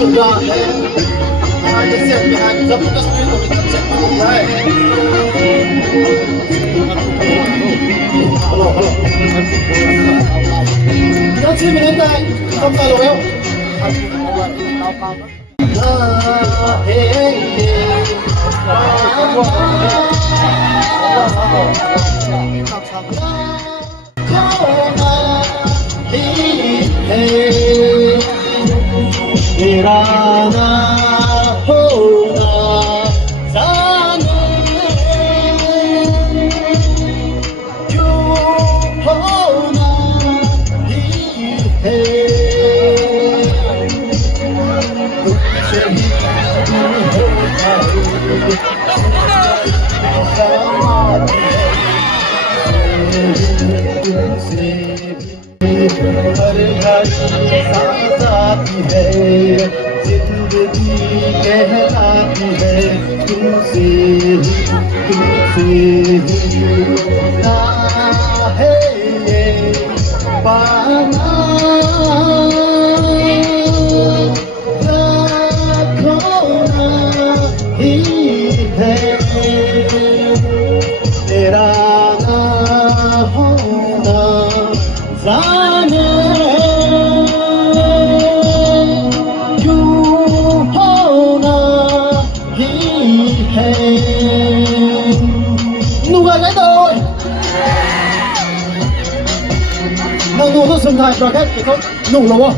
lùa đấy hai cái xiềng thì hai cái dấp cái suy của mình sẽ không đấy hello nó chỉ mình đến đây không phải đâu तेरा ना होना जाने क्यों होना ही है तुझसे ही होता हर घड़ी साथी है जिंदगी कहलाती है तुमसे ही ना है ये पाना खोना ही है तेरा ना होना जाने nụ nó sinh thái bracket thì có nụ rồi không?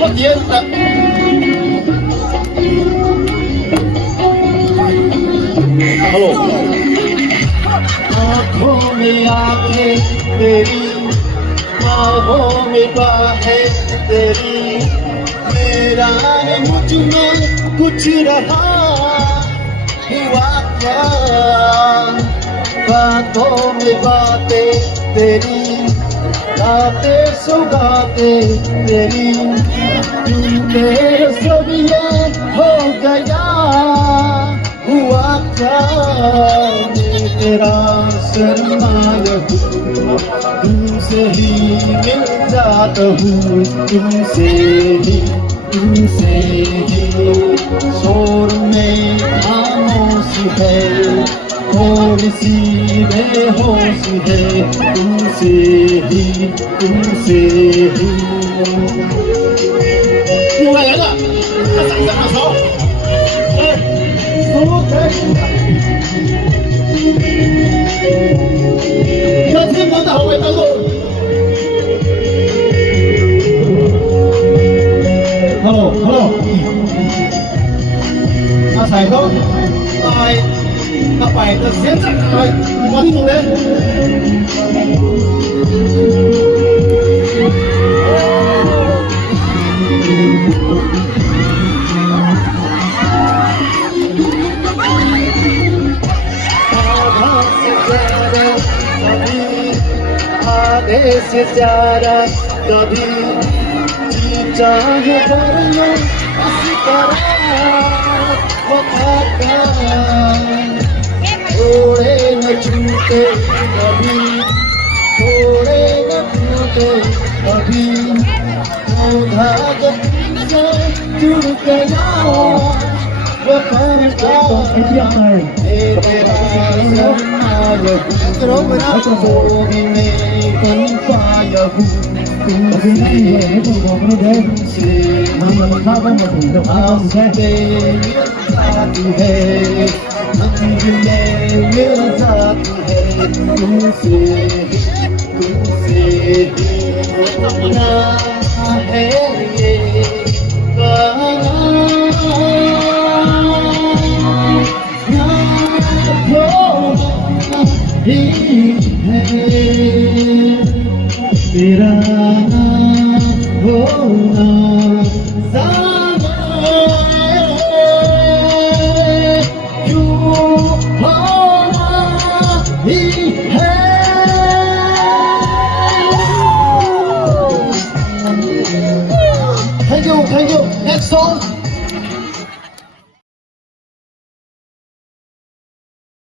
Nó tiến ạ. Hello. आँखों में आँखें तेरी, बाहों में बाहें तेरी, मेरा मुझ में कुछ रहा हुआ क्या? बातों में बातें तेरी, बातें सौगातें तेरी, मेरे सब ये हो गया हुआ क्या? मैं तेरा सरमाया हूँ, तुमसे ही मिल जाता हूँ, तुमसे ही शोर में खामोश है, थोड़ी सी बेहोश है, तुमसे ही như vậy đó nó sẵn sàng là số nó thêm một tàu về tàu luôn hello sài không ai các bài ta diễn ra rồi quan trọng đấy आधे से ज्यादा कभी जी चाहे वरना इसी तरह वफादार थोड़े न छूटे कभी थोड़े न छूटे कभी धागा से जुड़ गया तेरा होना